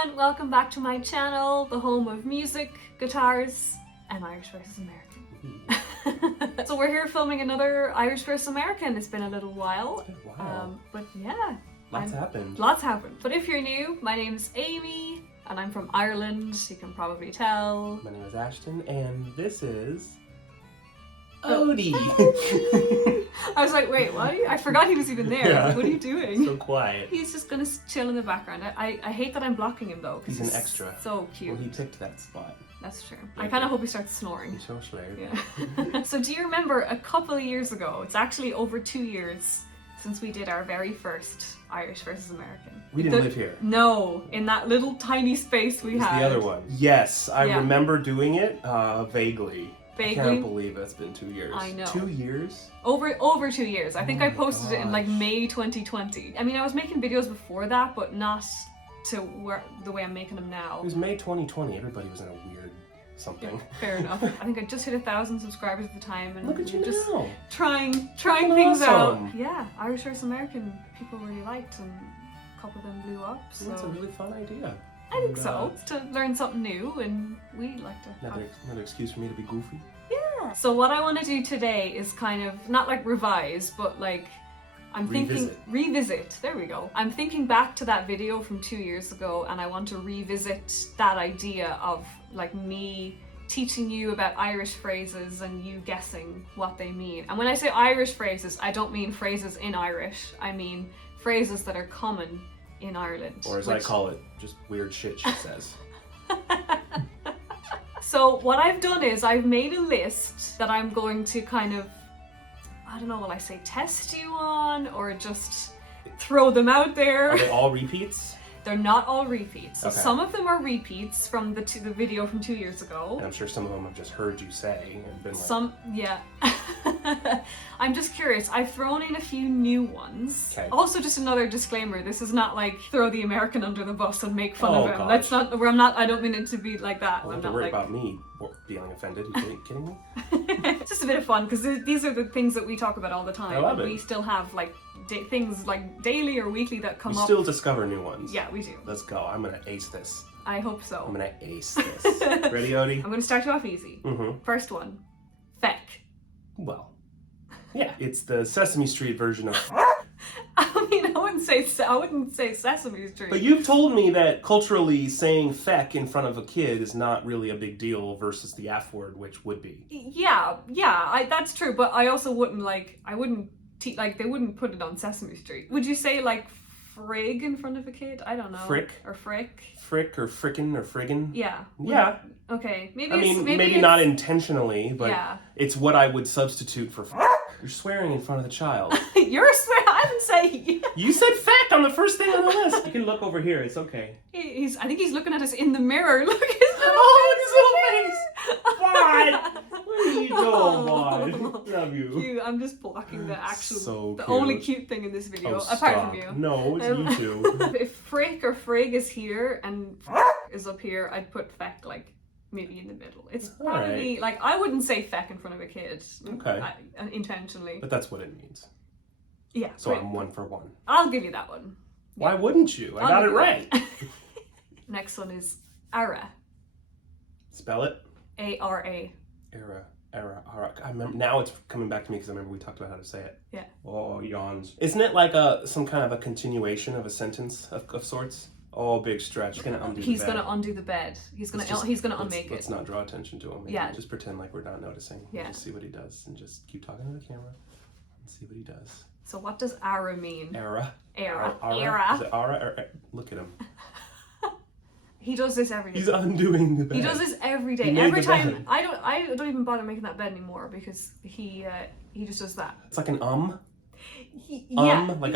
everyone, welcome back to my channel, the home of music, guitars, and Irish versus American. So we're here filming another Irish versus American. It's been a little while. Wow. But yeah. Lots happened. Lots happened. But if you're new, my name's Amy, and I'm from Ireland, you can probably tell. My name is Ashton, and this is... Odie! I was like, wait, what? I forgot he was even there. Yeah. I was like, what are you doing? So quiet. He's just gonna chill in the background. I hate that I'm blocking him though. He's an extra. So cute. Well, he picked that spot. That's true. Yeah, I kind of hope he starts snoring. He's so swear. Yeah. So do you remember a couple of years ago, it's actually over 2 years since we did our very first Irish versus American. We didn't live here. No, in that little tiny space we It's had. the other one. Yes, I Yeah. remember doing it vaguely. Vaguely? I can't believe it's been 2 years. I know. 2 years? Over 2 years. I think Oh I my posted it in like gosh. May 2020. I mean, I was making videos before that, but not to the way I'm making them now. It was May 2020. Everybody was in a weird something. Fair enough. I think I just hit 1,000 subscribers at the time, and Look at we you were just now. trying things out. Awesome. Yeah, Irish versus American people really liked, and a couple of them blew up. So That's a really fun idea. I think And, so. To learn something new, and we like to. Another excuse for me to be goofy. Yeah. So what I want to do today is kind of not like revise, but like I'm thinking revisit. There we go. I'm thinking back to that video from 2 years ago, and I want to revisit that idea of like me teaching you about Irish phrases and you guessing what they mean. And when I say Irish phrases, I don't mean phrases in Irish. I mean phrases that are common in Ireland. Or as I call it, just weird shit she says. So what I've done is I've made a list that I'm going to kind of, I don't know, will I say test you on or just throw them out there? Are they all repeats? They're not all repeats. So Okay. some of them are repeats from the video from 2 years ago. And I'm sure some of them I've just heard you say and been like, Some, yeah. I'm just curious. I've thrown in a few new ones. Okay. Also, just another disclaimer. This is not like throw the American under the bus and make fun Oh, of him. gosh. Let's not. I don't mean it to be like that. well, I'm don't not worry like. about me feeling offended. You kidding me? It's just a bit of fun because these are the things that we talk about all the time. I love it. We still have like things like daily or weekly that come We up. still discover new ones. Yeah, we do. Let's go. I'm gonna ace this. I hope so. I'm gonna ace this. Ready, Odie? I'm going to start you off easy. Mm-hmm. First one, feck. Well, yeah. It's the Sesame Street version of... I mean, I wouldn't say Sesame Street. But you've told me that culturally saying feck in front of a kid is not really a big deal versus the F word, which would be. Yeah, that's true. But I also wouldn't they wouldn't put it on Sesame Street. Would you say like frig in front of a kid? I don't know. Frick? Or frick? Frick or frickin' or friggin'? Yeah. Yeah. Okay. Maybe. I mean, maybe it's, not intentionally, but Yeah. it's what I would substitute for You're swearing in front of the child. You're swearing. I didn't say. You said feck on the first thing on the list. You can look over here. It's okay. I think he's looking at us in the mirror. Look at his little Oh, face. his little face. Bud, what are you doing, bud? Love you. Cute. I'm just blocking the actual, So the cute. only cute thing in this video, Oh, apart stop. from you. No, it's you two. If frick or frig is here and is up here, I'd put feck like maybe in the middle. It's probably like I wouldn't say feck in front of a kid. Okay. Intentionally. But that's what it means. Yeah. So great. I'm 1 for 1. I'll give you that one. Why wouldn't you? I got it right. Next one is ara. Spell it. A-R-A. Era. I remember, now it's coming back to me because I remember we talked about how to say it. Yeah. Oh, yawns. Isn't it like some kind of a continuation of a sentence of sorts? Oh, big stretch. He's gonna undo the bed. He's gonna undo the bed. He's gonna unmake it. Let's not draw attention to him. Maybe. Yeah. Just pretend like we're not noticing. Yeah. Just see what he does and just keep talking to the camera and see what he does. So what does ara mean? Era. Era. Is it ara or look at him. He does this every day. He's undoing the bed. He does this every day. He made Every the time bed. I don't even bother making that bed anymore because he just does that. It's like an Yeah. like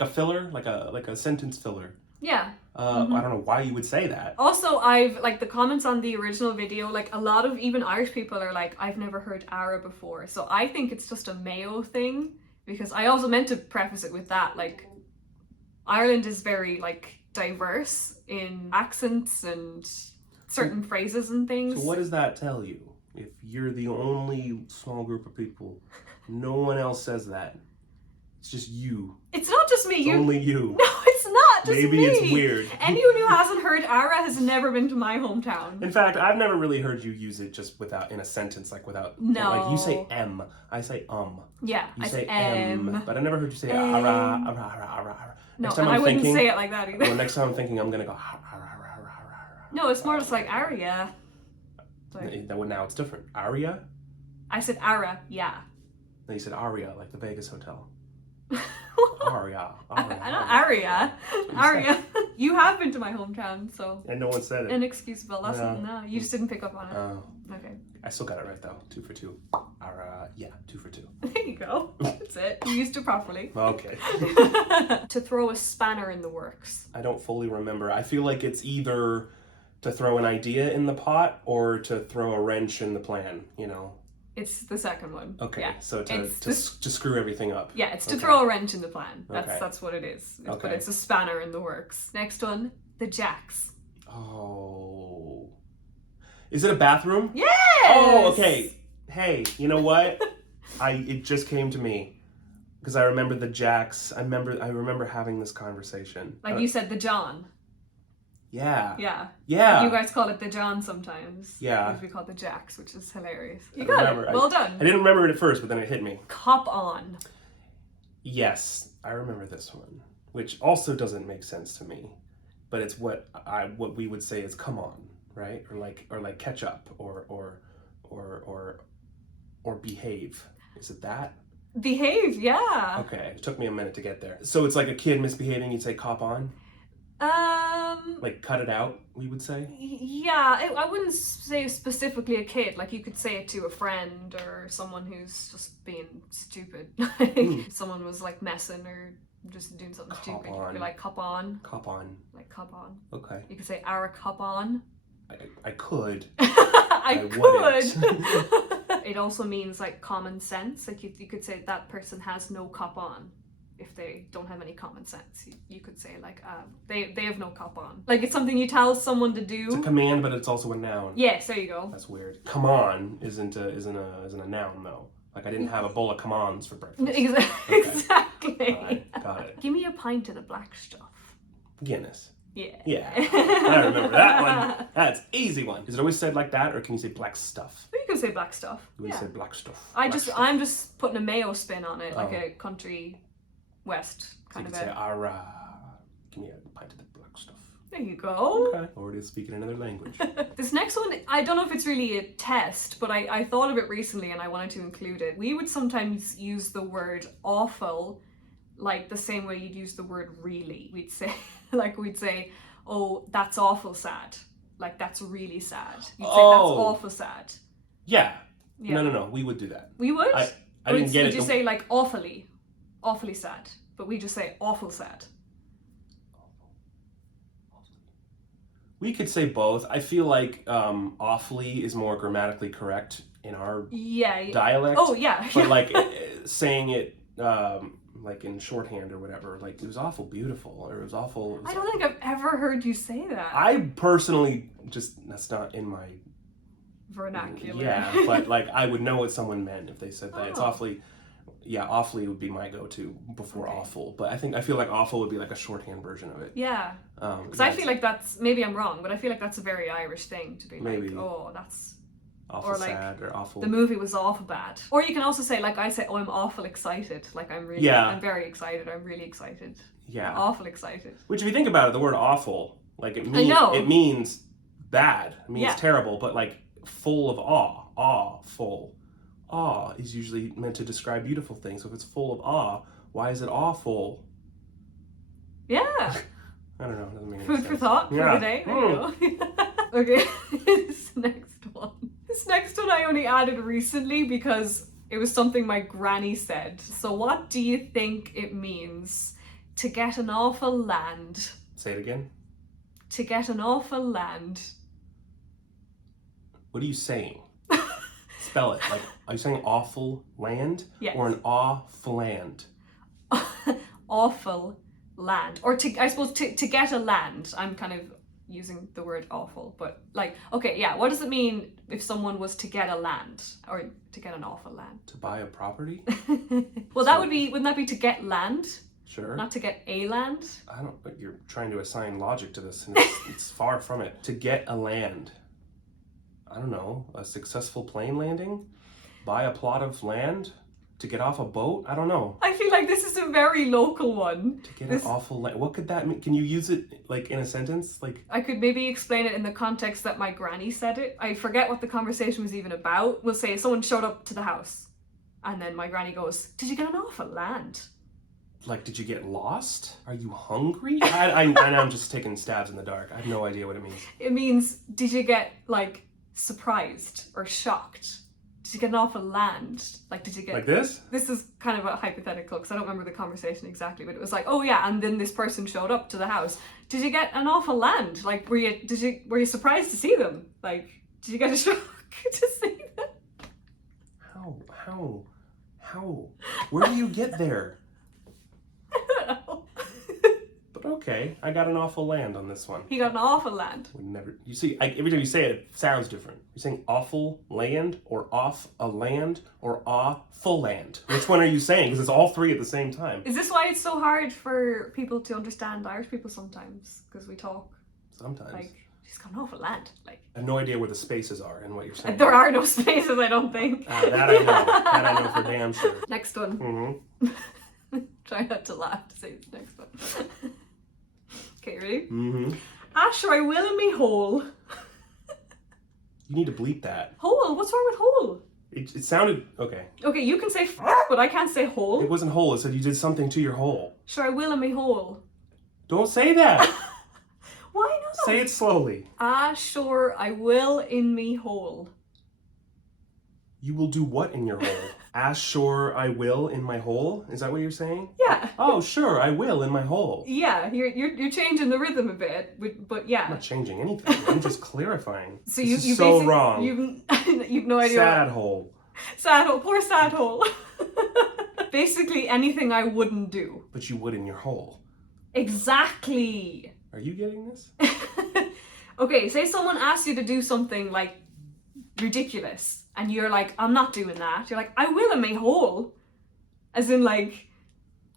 a filler, like a sentence filler. Yeah. I don't know why you would say that. Also, I've like the comments on the original video, like a lot of even Irish people are like, I've never heard ara before. So I think it's just a Mayo thing because I also meant to preface it with that, like Ireland is very like diverse in accents and certain phrases and things. So what does that tell you? If you're the only small group of people, no one else says that. It's just you. It's not just me. It's only you. No, it's not. just Maybe me. it's weird. Anyone who hasn't heard Ara has never been to my hometown. In fact, I've never really heard you use it just without in a sentence, like without. No. Like you say M, I say Yeah, You I say M. but I never heard you say ara, ara, ara, ara. No, Next time and I I'm wouldn't thinking, say it like that either. well, next time I'm thinking, I'm gonna go ara, ara, ara, ara, ara. No, it's more just like Aria. Like, Now it's different. Aria? I said Ara, yeah. Then you said Aria, like the Vegas hotel. Aria. Not Aria. Aria. You have been to my hometown, so. And no one said it. Inexcusable. That's Yeah. no, you just didn't pick up on it. Oh. Okay. I still got it right though. 2 for 2. Yeah, 2 for 2. There you go. That's it. You used it properly. Okay. To throw a spanner in the works. I don't fully remember. I feel like it's either to throw an idea in the pot or to throw a wrench in the plan, you know? It's the second one. Okay, yeah. so to screw everything up. Yeah, it's to throw a wrench in the plan. That's what it is. Okay. But it's a spanner in the works. Next one, the jacks. Oh. Is it a bathroom? Yes! Oh, okay. Hey, you know what? It just came to me. Because I remember the jacks. I remember having this conversation. Like you said, the John. Yeah. Yeah. Yeah. You guys call it the John sometimes. Yeah. Because we call it the jacks, which is hilarious. You I got remember. it. Well done. I didn't remember it at first, but then it hit me. Cop on. Yes, I remember this one, which also doesn't make sense to me, but it's what we would say is come on, right? Or like catch up or behave. Is it that? Behave, yeah. Okay, it took me a minute to get there. So it's like a kid misbehaving, you'd say cop on? Like cut it out, we would say? Yeah, I wouldn't say specifically a kid. Like you could say it to a friend or someone who's just being stupid. Someone was like messing or just doing something stupid. You could be like cop on. Cop on. Like cop on. Okay. You could say our cop on. I could. I could. It also means like common sense. Like you could say that person has no cop on. If they don't have any common sense, you could say like they have no cop on. Like it's something you tell someone to do. It's a command, but it's also a noun. Yes, there you go. That's weird. Come on isn't a noun though. Like I didn't have a bowl of come-ons for breakfast. Exactly. Okay. Got it. Give me a pint of the black stuff. Guinness. Yeah. Yeah. I remember that one. That's easy one. Is it always said like that, or can you say black stuff? You can say black stuff. You say black stuff. I'm just putting a Mayo spin on it, like a country West kind so of you could say ara. Give me a pint of the black stuff. There you go. Okay. Already speaking another language. This next one, I don't know if it's really a test, but I thought of it recently and I wanted to include it. We would sometimes use the word awful like the same way you'd use the word really. We'd say, oh, that's awful sad. Like that's really sad. You'd say that's awful sad. Yeah. No. We would do that. We would? I didn't get it. Would you say like awfully sad? But we just say awful sad. We could say both. I feel like awfully is more grammatically correct in our dialect. Oh, yeah. But like saying it like in shorthand or whatever, like it was awful beautiful or it was awful. I don't think I've ever heard you say that. I personally that's not in my vernacular. Yeah, but like I would know what someone meant if they said that. It's awfully. Yeah, awfully would be my go-to before awful, but I feel like awful would be like a shorthand version of it. Yeah, because I feel like that's, maybe I'm wrong, but I feel like that's a very Irish thing to be like, oh, that's awful or like, sad or awful. The movie was awful bad. Or you can also say, like I say, oh, I'm awful excited. Like I'm very excited. I'm really excited. Yeah, I'm awful excited. Which, if you think about it, the word awful, like it means bad. It means terrible, but like full of awe, full. Awe is usually meant to describe beautiful things. So if it's full of awe, why is it awful? Yeah. I don't know. It doesn't make any sense. Food for thought for the day. There you go. Okay. This next one I only added recently because it was something my granny said. So what do you think it means to get an awful land? Say it again. To get an awful land. What are you saying? Spell it. Like, are you saying awful land? Yes. Or an awful land? Awful land. Or I suppose to get a land. I'm kind of using the word awful, but like, okay, yeah. What does it mean if someone was to get a land or to get an awful land? To buy a property? Well, that would be, wouldn't that be to get land? Sure. Not to get a land. I don't, but you're trying to assign logic to this, and it's far from it. To get a land. I don't know, a successful plane landing? Buy a plot of land? To get off a boat? I don't know. I feel like this is a very local one. To get an awful land. What could that mean? Can you use it like in a sentence? Like I could maybe explain it in the context that my granny said it. I forget what the conversation was even about. We'll say someone showed up to the house and then my granny goes, "Did you get an awful land?" Like, did you get lost? Are you hungry? I know I'm just taking stabs in the dark. I have no idea what it means. It means, did you get like surprised or shocked? Did you get an awful land? Like, did you get... Like this? This is kind of a hypothetical because I don't remember the conversation exactly, but it was like, oh yeah, and then this person showed up to the house. Did you get an awful land? Like, were you surprised to see them? Like, did you get a shock to see them? How? Where do you get there? I don't know. But okay, I got an awful land on this one. He got an awful land. We never. You see, every time you say it, it sounds different. You're saying awful land, or off a land, or full land. Which one are you saying? Because it's all three at the same time. Is this why it's so hard for people to understand Irish people sometimes? Because we talk sometimes like, she's got an awful land. Like, I have no idea where the spaces are in what you're saying. There are no spaces, I don't think. That I know. That I know for damn sure. Next one. Mm-hmm. Try not to laugh to say the next one. Okay, ready? Mm-hmm. Sure, I will in me hole. You need to bleep that. Hole? What's wrong with hole? It sounded... Okay. Okay, you can say but I can't say hole. It wasn't hole. It said you did something to your hole. Sure, I will in me hole. Don't say that. Why not? Say it slowly. Sure, I will in me hole. You will do what in your hole? Sure, I will in my hole? Is that what you're saying? Yeah. Oh, sure, I will in my hole. Yeah, you're changing the rhythm a bit, but yeah. I'm not changing anything. I'm just clarifying. So this you is so basically, wrong. You've no idea. Sad hole. Sad hole. Poor sad hole. Basically anything I wouldn't do. But you would in your hole. Exactly. Are you getting this? Okay, say someone asks you to do something like ridiculous and you're like, I'm not doing that. You're like, I will in my hole. As in like,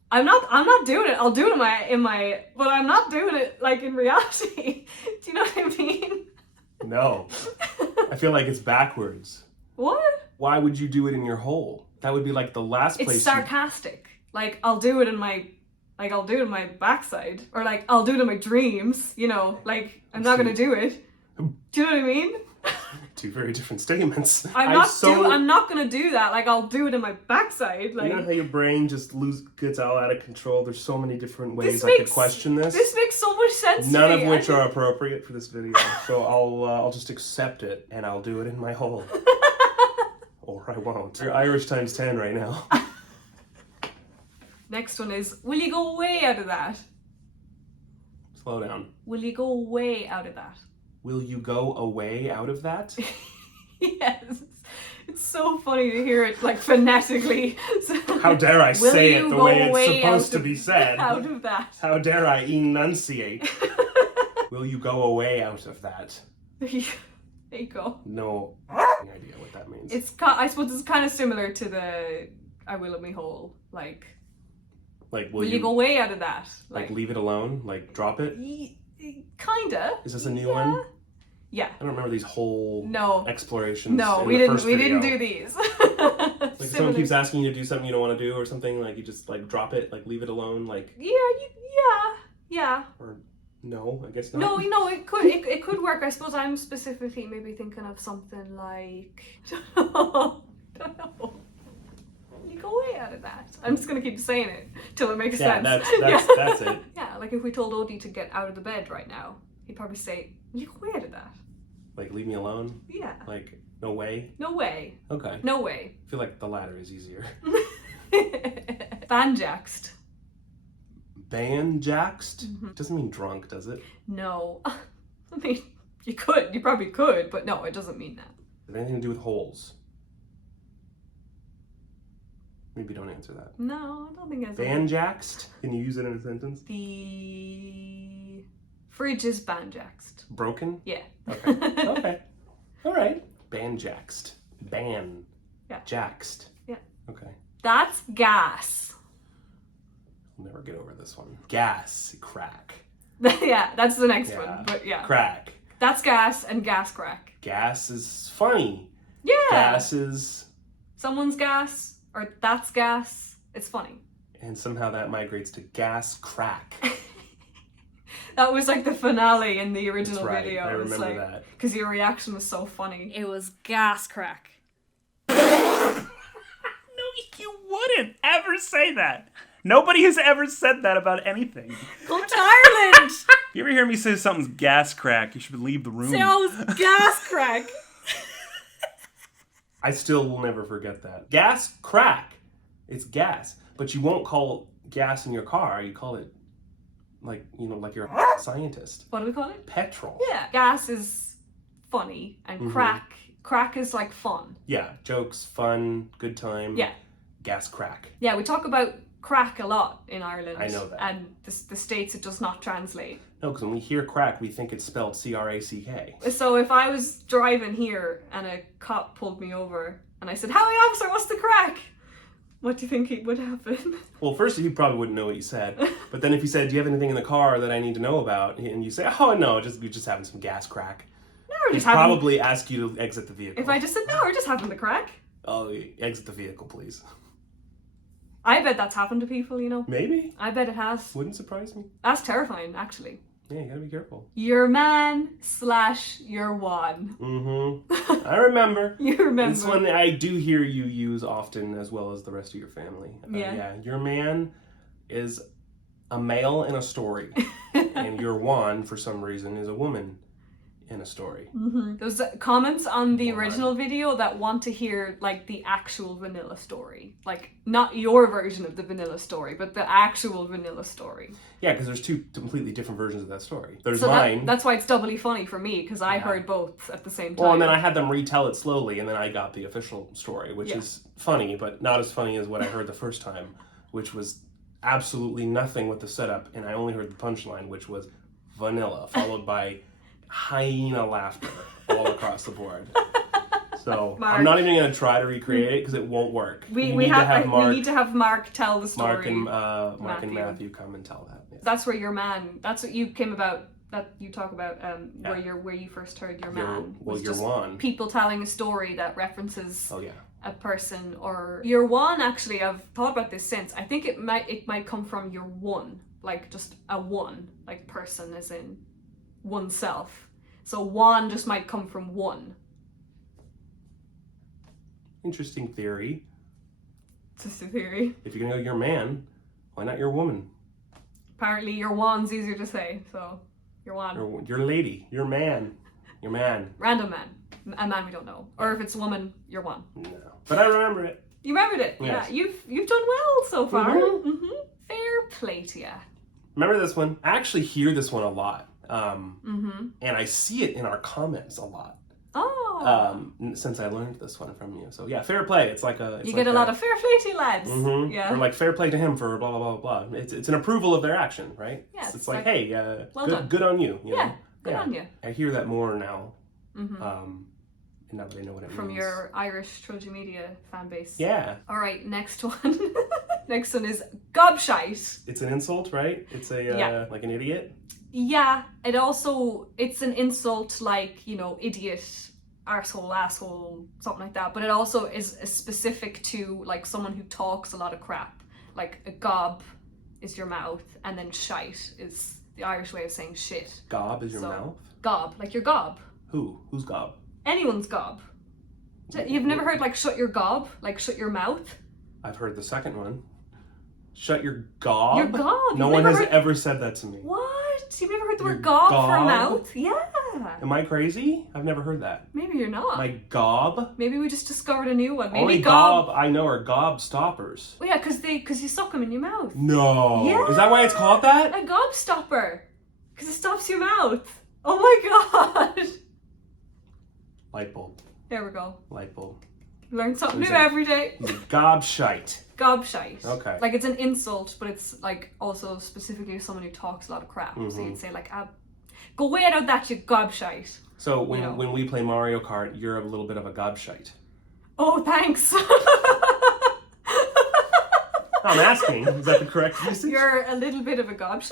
I'm not doing it. I'll do it in my but I'm not doing it like in reality. Do you know what I mean? No. I feel like it's backwards. What? Why would you do it in your hole? That would be like the last place. It's sarcastic. Like, I'll do it in my backside. Or like, I'll do it in my dreams, you know, like, I'm not gonna do it. Do you know what I mean? Two very different statements. I'm not gonna do that. Like, I'll do it in my backside. Like, you know how your brain just gets all out of control? There's so many different ways I could question this. This makes so much sense to me. None of which are appropriate for this video. So I'll just accept it and I'll do it in my hole. Or I won't. You're Irish times 10 right now. Next one is, will you go way out of that? Slow down. Will you go way out of that? Will you go away out of that? Yes. It's so funny to hear it like phonetically. How dare I say it the way it's supposed to be said? Out of that. How dare I enunciate? Will you go away out of that? There you go. No idea what that means. I suppose it's kind of similar to the I will in me hole. Like will you go way out of that? Like leave it alone? Like drop it? Kinda. Is this a new one? Yeah. I don't remember these whole explorations. No, we didn't do these. Like if someone keeps asking you to do something you don't want to do or something, like you just like drop it, like leave it alone, like yeah. Or no, I guess not. No, it could work. I suppose I'm specifically maybe thinking of something like don't know. You go way out of that. I'm just gonna keep saying it till it makes sense. That's it. Yeah, like if we told Odie to get out of the bed right now, he'd probably say, "You go way out of that." Like leave me alone. Yeah. Like no way. No way. Okay. No way. I feel like the latter is easier. Banjaxed. Banjaxed? Mm-hmm. Doesn't mean drunk, does it? No. I mean, you probably could, but no, it doesn't mean that. Does it have anything to do with holes? Maybe don't answer that. No, I don't think it's Banjaxed? Can you use it in a sentence? The fridge is banjaxed. Broken? Yeah. Okay. Okay. All right. Banjaxed. Ban. Yeah. Jaxed. Yeah. Okay. That's gas. I'll never get over this one. Gas crack. Yeah, that's the next one. But yeah. Crack. That's gas and gas crack. Gas is funny. Yeah. Gas is... Someone's gas, or that's gas. It's funny. And somehow that migrates to gas crack. That was like the finale in the original That's right. video. I remember that. Because your reaction was so funny. It was gas crack. No, you wouldn't ever say that. Nobody has ever said that about anything. Come to Ireland! If you ever hear me say something's gas crack, you should leave the room. Say, oh, it's gas crack. I still will never forget that. Gas crack. It's gas. But you won't call gas in your car. You call it, like, like you're a scientist. What do we call it? Petrol. Yeah. Gas is funny, and crack is like fun. Yeah. Jokes, fun, good time. Yeah. Gas crack. Yeah, we talk about crack a lot in Ireland. I know that. And the States, it does not translate. No, because when we hear crack, we think it's spelled C-R-A-C-K. So if I was driving here and a cop pulled me over and I said, "Howdy, officer, what's the crack?" What do you think would happen? Well, first, he probably wouldn't know what you said. But then if you said, "Do you have anything in the car that I need to know about?" and you say, "Oh, no, you're just having some gas crack." No, we're He'd just having... probably ask you to exit the vehicle. If I just said, "No, we're just having the crack." Oh, exit the vehicle, please. I bet that's happened to people, Maybe. I bet it has. Wouldn't surprise me. That's terrifying, actually. Yeah, you gotta be careful. Your man / your one. Mm-hmm. I remember. You remember. This one I do hear you use often, as well as the rest of your family. Yeah. Your man is a male in a story, and your one, for some reason, is a woman in a story. Mm-hmm. There's comments on the original video that want to hear like the actual vanilla story, like not your version of the vanilla story, but the actual vanilla story. Yeah, because there's two completely different versions of that story. There's so mine. That's why it's doubly funny for me, because I heard both at the same time. Well, and then I had them retell it slowly, and then I got the official story, which is funny, but not as funny as what I heard the first time, which was absolutely nothing with the setup, and I only heard the punchline, which was vanilla, followed by hyena laughter all across the board. So Mark. I'm not even going to try to recreate it because it won't work. We need to have Mark tell the story. Mark and Matthew come and tell that. Yeah. That's where your man. That's what you came about. That you talk about where you first heard your man. Well, your one. People telling a story that references. Oh yeah. A person or your one. Actually, I've thought about this since. I think it might come from your one, like just a one, like person as in oneself. So one just might come from one. Interesting theory. It's just a theory. If you're gonna go your man, why not your woman? Apparently your one's easier to say, so your one. Your lady, your man, your man. Random man. A man we don't know. Or if it's a woman, your one. No. But I remember it. You remembered it? Yes. Yeah. You've done well so far. Mm-hmm. Mm-hmm. Fair play to ya. Remember this one? I actually hear this one a lot. And I see it in our comments a lot. Oh. Since I learned this one from you. So yeah, fair play. It's like a... You get a lot of fair play to you, lads. Mm-hmm. Yeah. Or like fair play to him for blah, blah, blah, blah. It's an approval of their action, right? Yeah, it's like, hey, well good, done. good on you. Yeah, good on you. I hear that more now. Mm-hmm. And now that I know what it From means. your Irish Trilogy Media fan base. Yeah. All right, next one. Next one is gobshite. It's an insult, right? It's a like an idiot. Yeah, it's an insult like, idiot, arsehole, asshole, something like that. But it also is specific to like someone who talks a lot of crap. Like a gob is your mouth, and then shite is the Irish way of saying shit. Gob is your mouth? Gob, like your gob. Who? Who's gob? Anyone's gob. You've never heard like shut your gob, like shut your mouth? I've heard the second one. Shut your gob? Your gob. No one has ever said that to me. What? You've never heard the word gob for a mouth? Yeah. Am I crazy? I've never heard that. Maybe you're not. My gob? Maybe we just discovered a new one. Maybe Only gob I know are gob stoppers. Well, yeah, because you suck them in your mouth. No. Yeah. Is that why it's called that? A gob stopper. Because it stops your mouth. Oh my god. Light bulb. There we go. Light bulb. Learn something new every day. Gobshite. Gobshite. Okay. Like it's an insult, but it's like also specifically someone who talks a lot of crap. Mm-hmm. So you'd say like, go way out of that, you gobshite. So when we play Mario Kart, you're a little bit of a gobshite. Oh, thanks. I'm asking. Is that the correct usage? You're a little bit of a gobshite.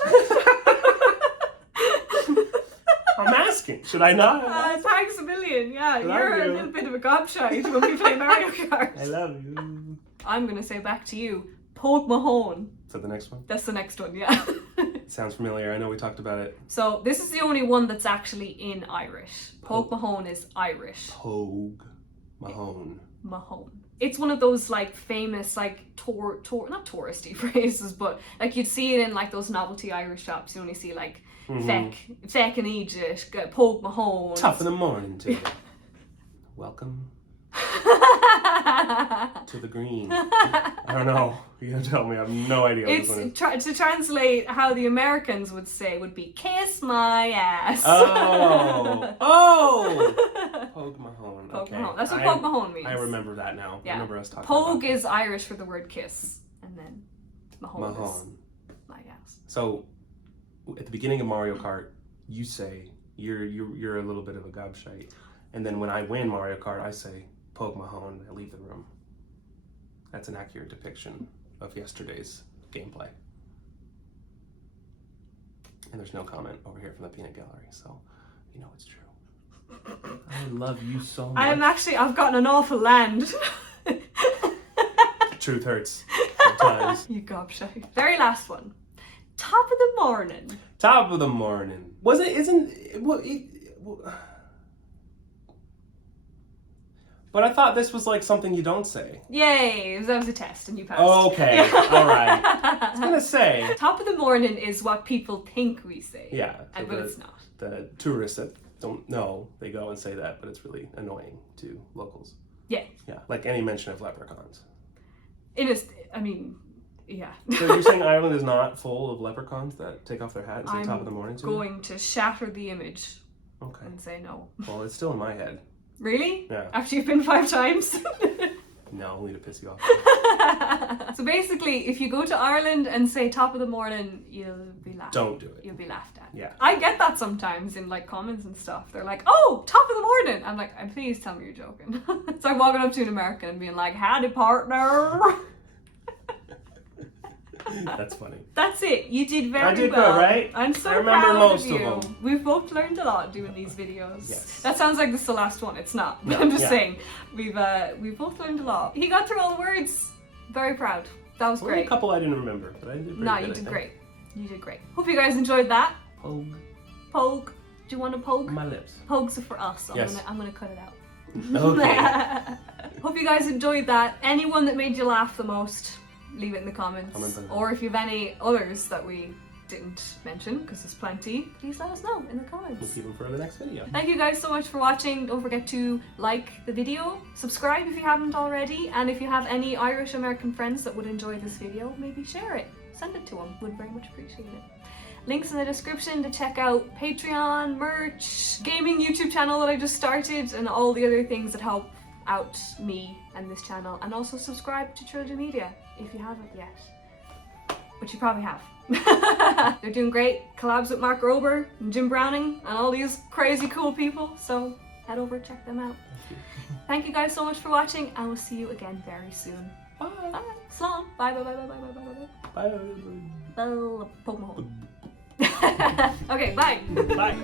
I'm asking. Should I not? Thanks a million. Yeah, Love you're you. a little bit of a gobshite when we play Mario Kart. I love you. I'm gonna say back to you, Pogue Mahone. Is that the next one? That's the next one, yeah. Sounds familiar. I know we talked about it. So this is the only one that's actually in Irish. Pogue Mahone is Irish. Pogue Mahone. Mahone. It's one of those like famous like not touristy phrases, but like you'd see it in like those novelty Irish shops. You only see like feck and Egypt, Pogue Mahone. Top of the morning to you. Welcome to the green. I don't know. You gotta tell me. I have no idea what this one is. To translate how the Americans would say would be kiss my ass. Oh. Pogue Mahone. Pogue Okay. Mahone. That's what Pogue Mahone means. I remember that now. Yeah. I remember us talking Pogue about is Irish for the word kiss, and then Mahone is Mahone. my ass. So, at the beginning of Mario Kart, you say you're a little bit of a gobshite, and then when I win Mario Kart, I say Pogue Mahone. I leave the room. That's an accurate depiction of yesterday's gameplay. And there's no comment over here from the peanut gallery, so you know it's true. I love you so much. I've gotten an awful land. Truth hurts sometimes. You gobshite. Very last one. Top of the morning. Top of the morning. But I thought this was like something you don't say. Yay, that was a test and you passed. Okay, alright. I was gonna say. Top of the morning is what people think we say. Yeah. So but it's not. The tourists that don't know, they go and say that, but it's really annoying to locals. Yeah. Yeah, like any mention of leprechauns. It is, I mean, yeah. So you're saying Ireland is not full of leprechauns that take off their hat and say top of the morning to I'm going to shatter the image and say no. Well, it's still in my head. Really? Yeah. After you've been 5 times? No, only to piss you off. So basically, if you go to Ireland and say top of the morning, you'll be laughed at. Don't do it. You'll be laughed at. Yeah. I get that sometimes in like comments and stuff. They're like, oh, top of the morning. I'm like, please tell me you're joking. It's like walking up to an American and being like, howdy partner. That's funny. That's it. You did very well. I did good, right? I'm so I remember proud most of you. of them. We've both learned a lot doing these videos. Yes. That sounds like this is the last one. It's not. No, I'm just yeah. saying. We've both learned a lot. He got through all the words. Very proud. That was Only great. a couple I didn't remember, but I did pretty good, You I did think. great. You did great. Hope you guys enjoyed that. Pogue Pogue. Do you want a pogue? my lips. Pogues are for us. Yes. I'm gonna cut it out. Okay. Hope you guys enjoyed that. Anyone that made you laugh the most, leave it in the comments. Comment below. Or if you have any others that we didn't mention, because there's plenty, please let us know in the comments. We'll keep them for the next video. Thank you guys so much for watching. Don't forget to like the video, subscribe if you haven't already, and if you have any Irish American friends that would enjoy this video, maybe share it. Send it to them. Would very much appreciate it. Links in the description to check out Patreon, merch, gaming YouTube channel that I just started, and all the other things that help out me and this channel. And also subscribe to Trilogy Media if you haven't yet. But you probably have. They're doing great collabs with Mark Rober and Jim Browning and all these crazy cool people, so head over and check them out. Thank you guys so much for watching, and we'll see you again very soon. Bye. Bye. Slán. Bye bye bye bye bye bye bye bye. Bye. Pokemon. Okay, bye. Bye.